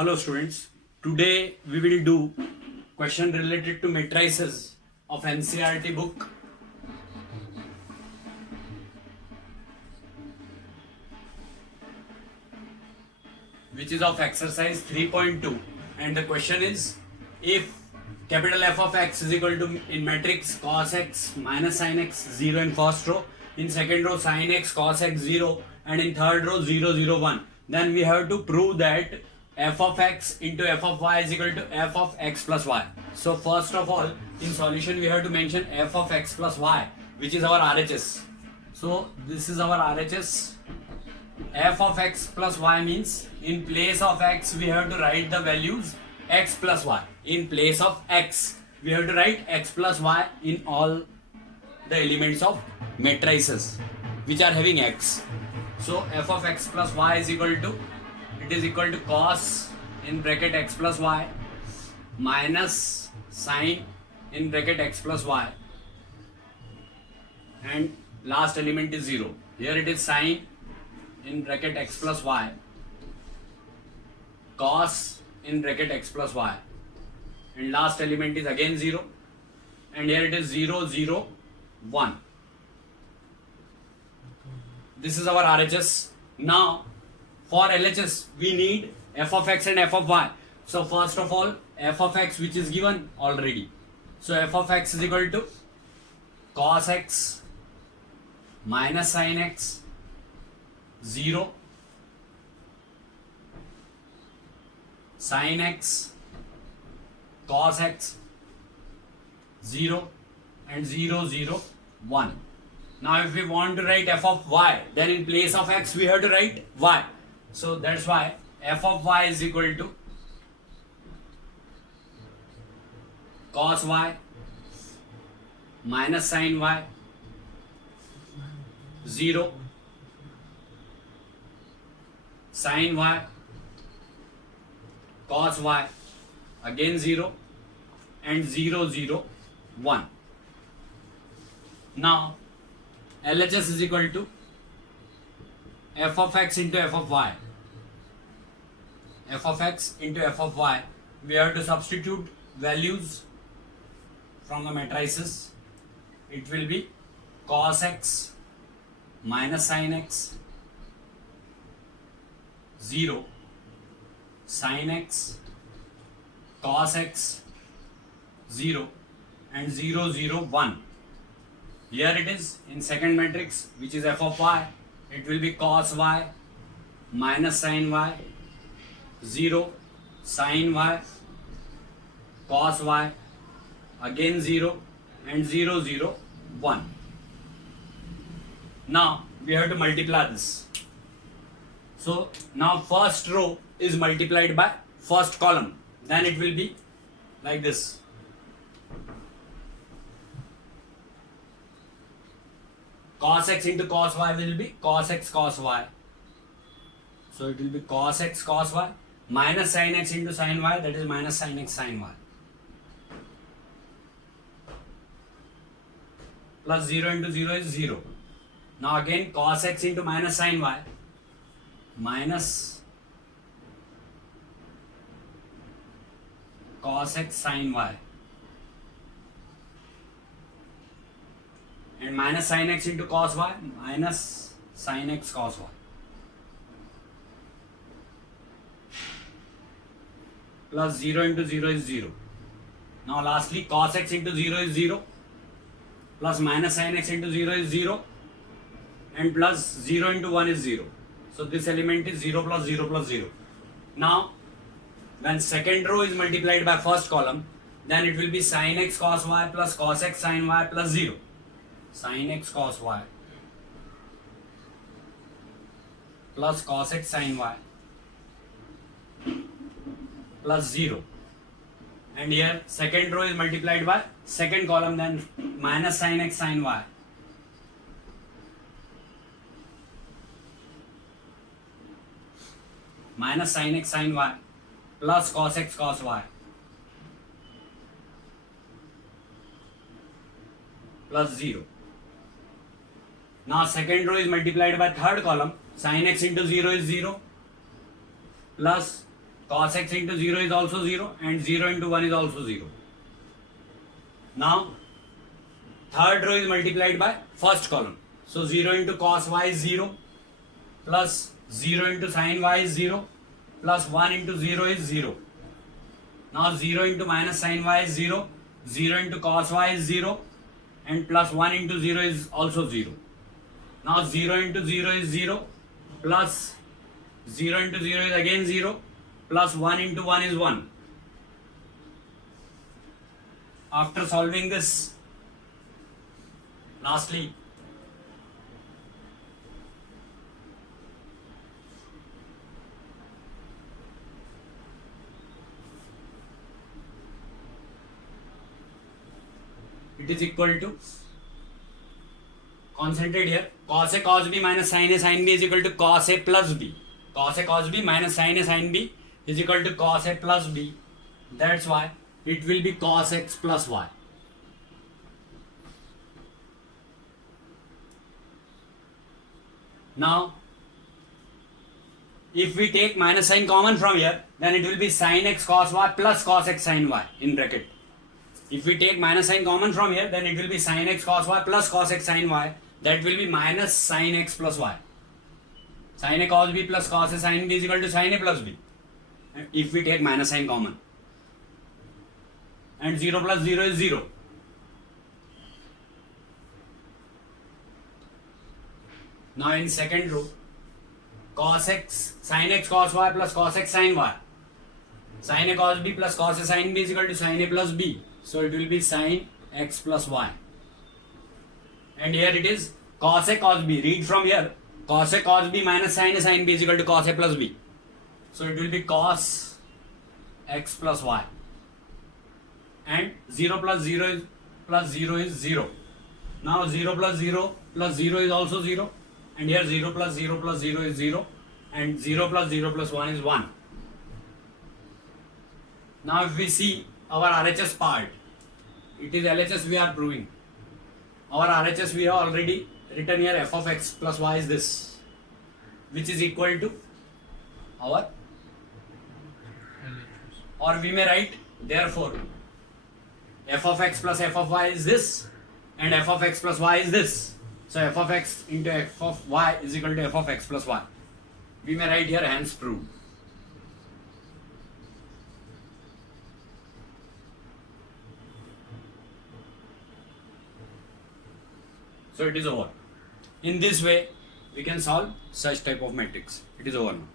Hello students, today we will do question related to matrices of NCERT book. Which is of exercise 3.2, and the question is, if capital F of x is equal to, in matrix, cos x minus sin x 0 in first row, in second row sin x cos x 0, and in third row 0 0 1, then we have to prove that f of x into f of y is equal to f of x plus y. So first of all, in solution we have to mention f of x plus y, which is our RHS. So this is our RHS. F of x plus y means, in place of x we have to write the values x plus y. In place of x we have to write x plus y in all the elements of matrices which are having x. So f of x plus y is equal to, it is equal to cos in bracket x plus y minus sin in bracket x plus y, and last element is 0. Here it is sin in bracket x plus y, cos in bracket x plus y, and last element is again 0, and here it is 0 0 1. This is our RHS. Now for LHS we need f of x and f of y. So first of all, f of x, which is given already, so f of x is equal to cos x minus sin x 0, sin x cos x 0, and 0 0 1. Now if we want to write f of y, then in place of x we have to write y. So that's why f of y is equal to cos y minus sin y 0, sin y cos y again 0, and 0 0 1. Now LHS is equal to f of x into f of y. F of x into f of y, we have to substitute values from the matrices. It will be cos x minus sin x 0, sin x cos x 0, and 0 0 1. Here it is in second matrix, which is f of y, it will be cos y minus sin y 0, sin y cos y again 0, and 0 0 1. Now we have to multiply this. So now first row is multiplied by first column, then it will be like this. Cos x into cos y will be cos x cos y. So it will be cos x cos y minus sin x into sin y, that is minus sin x sin y, plus 0 into 0 is 0. Now again cos x into minus sin y minus cos x sin y, and minus sin x into cos y minus sin x cos y, plus 0 into 0 is 0. Now lastly cos x into 0 is 0, plus minus sin x into 0 is 0, and plus 0 into 1 is 0. So this element is 0 plus 0 plus 0. Now when second row is multiplied by first column, then it will be sin x cos y plus cos x sin y plus 0. Sin x cos y plus cos x sin y plus 0, and here second row is multiplied by second column, then minus sin x sin y minus sin x sin y plus cos x cos y plus 0. Now second row is multiplied by third column, sin x into 0 is 0, plus cos x into 0 is also 0 and 0 into 1 is also 0. Now third row is multiplied by first column. So 0 into cos y is 0 plus 0 into sin y is 0 plus 1 into 0 is 0. Now 0 into minus sin y is 0, 0 into cos y is 0 and plus 1 into 0 is also 0. Now 0 into 0 is 0 plus 0 into 0 is again 0 plus 1 into 1 is 1. After solving this, lastly, it is equal to, concentrate here, cos A cos B minus sin A sin B is equal to cos A plus B. Cos A cos B minus sin A sin B is equal to cos A plus B. That's why it will be cos x plus y. Now, if we take minus sign common from here, then it will be sin x cos y plus cos x sin y in bracket. If we take minus sign common from here, then it will be sin x cos y plus cos x sin y. That will be minus sin x plus y. Sin a cos b plus cos a sin b is equal to sin a plus b. If we take minus sign common. And 0 plus 0 is 0. Now in second row, cos x, sin x cos y plus cos x sin y. Sin a cos b plus cos a sin b is equal to sin a plus b. So it will be sin x plus y. And here it is cos a cos b. Read from here. Cos a cos b minus sin a sin b is equal to cos a plus b. So it will be cos x plus y. And 0 plus 0 is 0. Now 0 plus 0 plus 0 is also 0. And here 0 plus 0 plus 0 is 0. And 0 plus 0 plus 1 is 1. Now if we see our RHS part, it is LHS we are proving. Our RHS we have already written here, f of x plus y is this, which is equal to our, or we may write therefore f of x plus f of y is this and f of x plus y is this. So f of x into f of y is equal to f of x plus y. We may write here hence proved. So it is over. In this way, we can solve such type of matrix. It is over now.